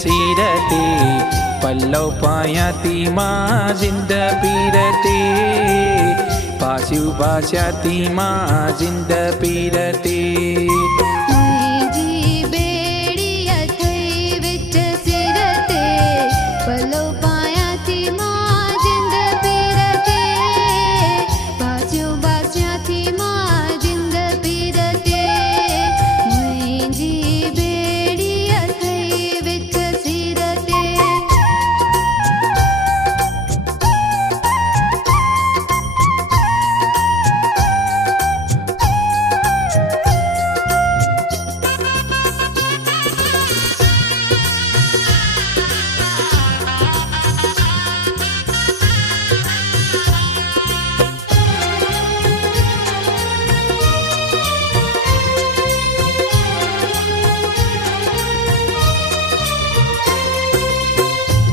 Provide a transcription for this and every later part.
सिरते पल्लव पायाती मां जिंद पीरते पास्यु बास्याती मां जिंद पीरते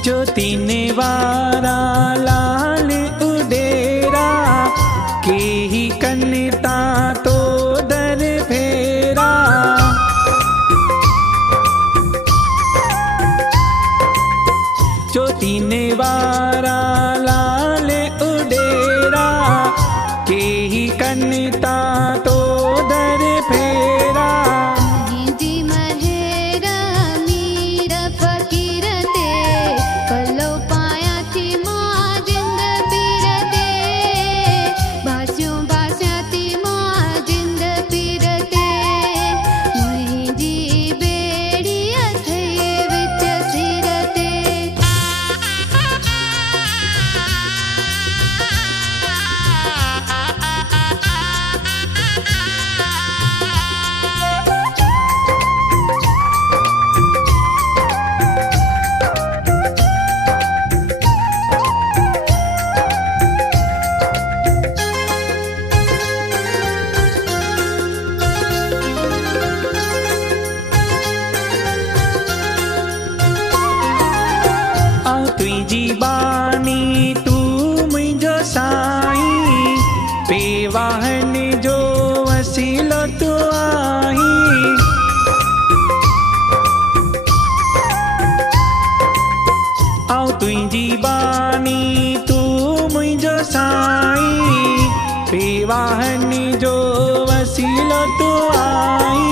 ज्योति निवारा लाल उडेरा के ही कन्ता तो दर फेरा ज्योति निवारा लाल उडेरा के ही कन्ता तो दर फेरा तुझी बानी तू मुझो साईं पेवाहन जो वसीलो तू आई तुझी बानी तू मुझो साईं पेवाहन जो वसीलो तू आई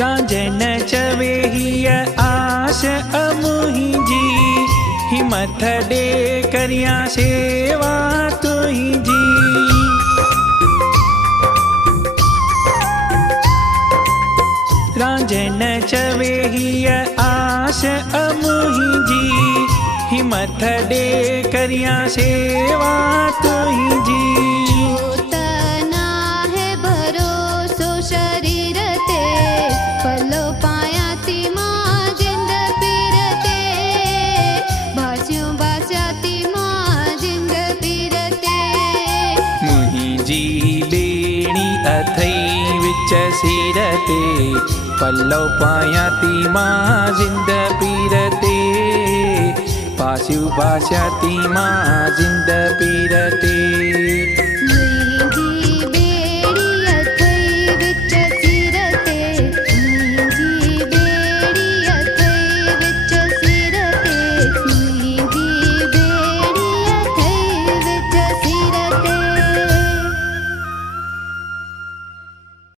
रांझन चवे ही आस अमुही जी हिम्मत दे करिया सेवा तुही जी रांझन चवे ही आस अमुही जी हिम्मत दे करिया सेवा तुही जी अथई विच सिरते पल्लव पायाती मां जिंद पीरते पास्यु बास्याती मां जिंद पीरते।